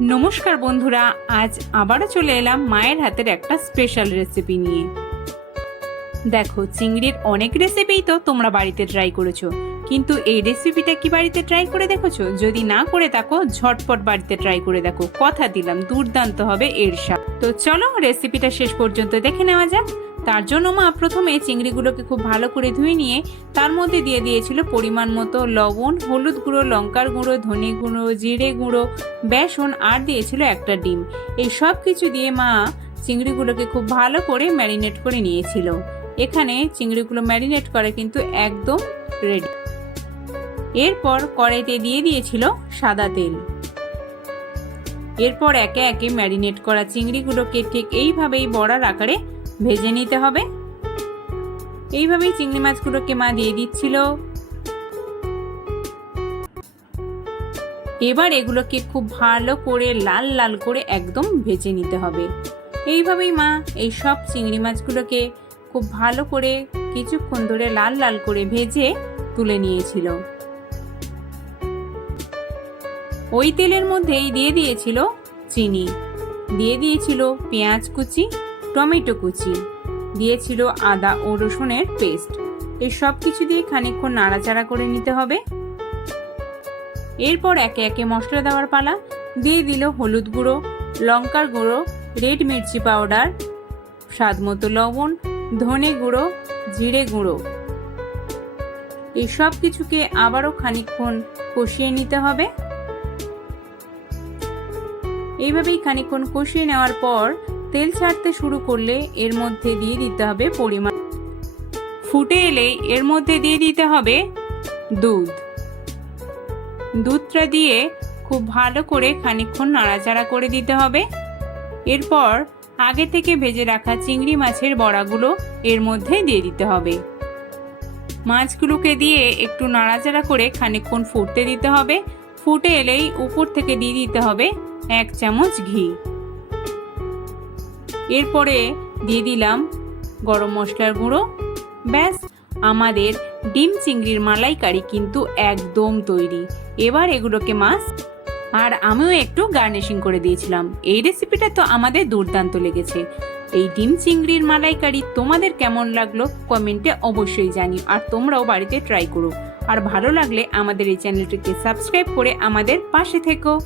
নমস্কার বন্ধুরা, আজ আবারও চলে এলাম মায়ের হাতের একটা স্পেশাল রেসিপি নিয়ে। দেখো, চিংড়ির অনেক রেসিপিই তো তোমরা বাড়িতে ট্রাই করেছ, কিন্তু এই রেসিপিটা কি বাড়িতে ট্রাই করে দেখেছ? যদি না করে থাকো, ঝটপট বাড়িতে ট্রাই করে দেখো। কথা দিলাম, দুর্দান্ত হবে এর স্বাদ তো চলো রেসিপিটা শেষ পর্যন্ত দেখে নেওয়া যাক। তার জন্য মা প্রথমে চিংড়িগুলোকে খুব ভালো করে ধুয়ে নিয়ে তার মধ্যে দিয়ে দিয়েছিল পরিমাণ মতো লবণ, হলুদ গুঁড়ো, লঙ্কার গুঁড়ো, ধনে গুঁড়ো, জিরে গুঁড়ো, বেসন আর দিয়েছিল একটা ডিম। এই সব কিছু দিয়ে মা চিংড়িগুলোকে খুব ভালো করে ম্যারিনেট করে নিয়েছিল। এখানে চিংড়িগুলো ম্যারিনেট করে কিন্তু একদম রেডি। এরপর কড়াইতে দিয়ে দিয়েছিল সাদা তেল। এরপর একে একে ম্যারিনেট করা চিংড়িগুলোকে ঠিক এইভাবেই বড়ার আকারে ভেজে নিতে হবে। এইভাবেই চিংড়ি মাছগুলোকে মা দিয়ে দিচ্ছিল। এবার এগুলোকে খুব ভালো করে লাল লাল করে একদম ভেজে নিতে হবে। এইভাবেই মা এই সব চিংড়ি মাছগুলোকে খুব ভালো করে কিছুক্ষণ ধরে লাল লাল করে ভেজে তুলে নিয়েছিল। ওই তেলের মধ্যেই দিয়ে দিয়েছিল চিনি। দিয়ে দিয়েছিল পেঁয়াজ কুচি টমেটো কুচি, দিয়েছিল আদা ও রসুনের পেস্ট। এই সব কিছু দিয়ে খানিকক্ষণ নাড়াচাড়া করে নিতে হবে। এরপর একে একে মশলা দেওয়ার পালা। দিয়ে দিল হলুদ গুঁড়ো, লঙ্কার গুঁড়ো, রেড মির্চি পাউডার স্বাদ মতো লবণ, ধনে গুঁড়ো, জিরে গুঁড়ো। এই সব কিছুকে আবারও খানিকক্ষণ কষিয়ে নিতে হবে। এইভাবেই খানিকক্ষণ কষিয়ে নেওয়ার পর তেল ছাড়তে শুরু করলে এর মধ্যে দিয়ে দিতে হবে পরিমাণ। ফুটে এলে এর মধ্যে দিয়ে দিতে হবে দুধ। দুধটা দিয়ে খুব ভালো করে খানিকক্ষণ নাড়াচাড়া করে দিতে হবে। এরপর আগে থেকে ভেজে রাখা চিংড়ি মাছের বড়াগুলো এর মধ্যে দিয়ে দিতে হবে। মাছগুলোকে দিয়ে একটু নাড়াচাড়া করে খানিকক্ষণ ফুটতে দিতে হবে। ফুটে এলেই উপর থেকে দিয়ে দিতে হবে এক চামচ ঘি। এরপরে দিয়ে দিলাম গরম মশলার গুঁড়ো। ব্যাস, আমাদের ডিম চিংড়ির মালাইকারি কিন্তু একদম তৈরি। এবার এগুলোকে মাছ, আর আমিও একটু গার্নিশিং করে দিয়েছিলাম। এই রেসিপিটা তো আমাদের দুর্দান্ত লেগেছে। এই ডিম চিংড়ির মালাইকারি তোমাদের কেমন লাগল কমেন্টে অবশ্যই জানিও, আর তোমরাও বাড়িতে ট্রাই করো। আর ভালো লাগলে আমাদের এই চ্যানেলটিকে সাবস্ক্রাইব করে আমাদের পাশে থেকো।